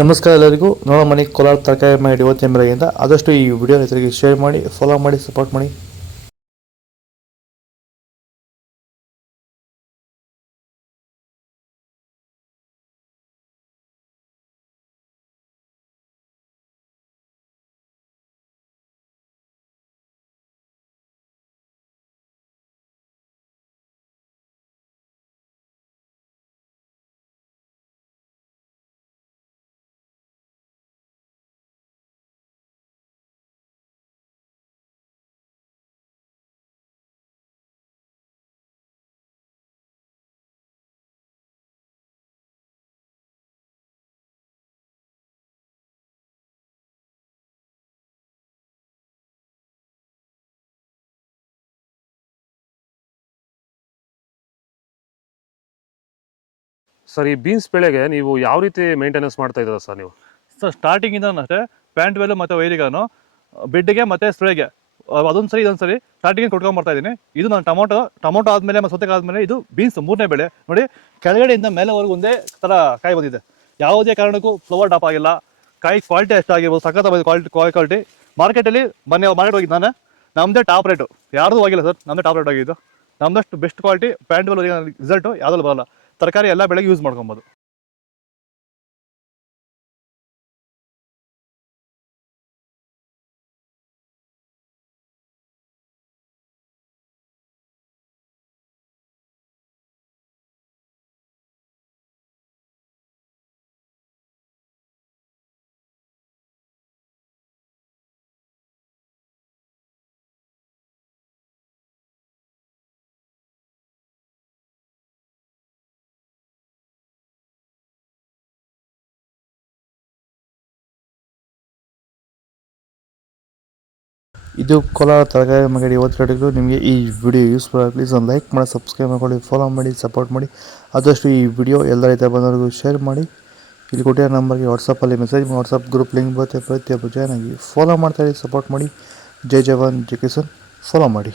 ನಮಸ್ಕಾರ ಎಲ್ಲರಿಗೂ. ನೋಡೋ ಮನೆ ಕೋಲಾರ ತರಕಾರಿ ಮಾಡಿ ಇವತ್ತಿನ ಬೆಳಗ್ಗೆಯಿಂದ ಆದಷ್ಟು ಈ ವಿಡಿಯೋ ರೈತರಿಗೆ ಶೇರ್ ಮಾಡಿ, ಫಾಲೋ ಮಾಡಿ, ಸಪೋರ್ಟ್ ಮಾಡಿ. ಸರ್, ಈ ಬೀನ್ಸ್ ಬೆಳೆಗೆ ನೀವು ಯಾವ ರೀತಿ ಮೇಂಟೆನೆನ್ಸ್ ಮಾಡ್ತಾ ಇದ್ದೀರಾ ಸರ್ ನೀವು? ಸರ್ ಸ್ಟಾರ್ಟಿಂಗಿಂದ ಅಷ್ಟೇ ಪ್ಯಾಂಟ್ ವೆಲ್ ಮತ್ತು ವೈರಿಗಾನು ಬೆಡ್ಗೆ ಮತ್ತು ಸ್ಪ್ರೇಗೆ ಅದೊಂದು ಸರಿ ಇದೊಂದು ಸರಿ ಸ್ಟಾರ್ಟಿಂಗ್ ಕೊಟ್ಕೊಂಡ್ಬರ್ತಾ ಇದ್ದೀನಿ. ಇದು ನಾನು ಟೊಮೊಟೊ ಆದಮೇಲೆ ಮತ್ತು ಸೌತೆಕಾಯಿ ಆದಮೇಲೆ ಇದು ಬೀನ್ಸ್ ಮೂರನೇ ಬೆಳೆ. ನೋಡಿ, ಕೆಳಗಡೆಯಿಂದ ಮೇಲೆವರೆಗೂ ಒಂದೇ ಥರ ಕಾಯಿ ಬಂದಿದೆ. ಯಾವುದೇ ಕಾರಣಕ್ಕೂ ಫ್ಲವರ್ ಟಾಪ್ ಆಗಿಲ್ಲ. ಕಾಯಿ ಕ್ವಾಲಿಟಿ ಎಷ್ಟಾಗಿರ್ಬೋದು, ಸಖತ್ ಕ್ವಾಲಿಟಿ. ಮಾರ್ಕೆಟಲ್ಲಿ ಮಾರ್ಕೆಟ್ ಹೋಗಿದ್ದು ನಾನು, ನಮ್ಮದೇ ಟಾಪ್ ರೇಟು, ಯಾರ್ದು ಆಗಿಲ್ಲ ಸರ್, ನಮ್ಮದೇ ಟಾಪ್ ರೇಟ್ ಆಗಿದ್ದು. ನಮ್ಮದಷ್ಟು best quality plant well result ಯಾವುದಲ್ಲೂ ಬರಲ್ಲ. ತರಕಾರಿ ಎಲ್ಲ ಬೆಳೆಗೆ ಯೂಸ್ ಮಾಡ್ಕೊಬೋದು. ಇದು ಕೋಲಾರ ತರಕಾರಿ ಮಾಡಿ ಇವತ್ತು ನಿಮಗೆ ಈ ವಿಡಿಯೋ ಯೂಸ್ಫುಲ್ ಆಗಿ ಪ್ಲೀಸ್ ಒಂದು ಲೈಕ್ ಮಾಡಿ, ಸಬ್ಸ್ಕ್ರೈಬ್ ಮಾಡ್ಕೊಳ್ಳಿ, ಫಾಲೋ ಮಾಡಿ, ಸಪೋರ್ಟ್ ಮಾಡಿ. ಆದಷ್ಟು ಈ ವಿಡಿಯೋ ಎಲ್ಲ ರೈತ ಬಂದವರಿಗೂ ಶೇರ್ ಮಾಡಿ. ಇಲ್ಲಿ ಕೊಟ್ಟಿರೋ ನಂಬರ್ಗೆ ವಾಟ್ಸಪ್ಪಲ್ಲಿ ಮೆಸೇಜ್ ಮಾಡಿ, ವಾಟ್ಸಪ್ ಗ್ರೂಪ್ ಲಿಂಕ್ ಬರುತ್ತೆ, ಪ್ರತಿಯೊಬ್ಬರು ಜಾಯ್ನ್ ಆಗಿ ಫಾಲೋ ಮಾಡ್ತಾಯಿರಿ, ಸಪೋರ್ಟ್ ಮಾಡಿ. ಜೈ ಜವಾನ್ ಜೈ ಕಿಸಾನ್, ಫಾಲೋ ಮಾಡಿ.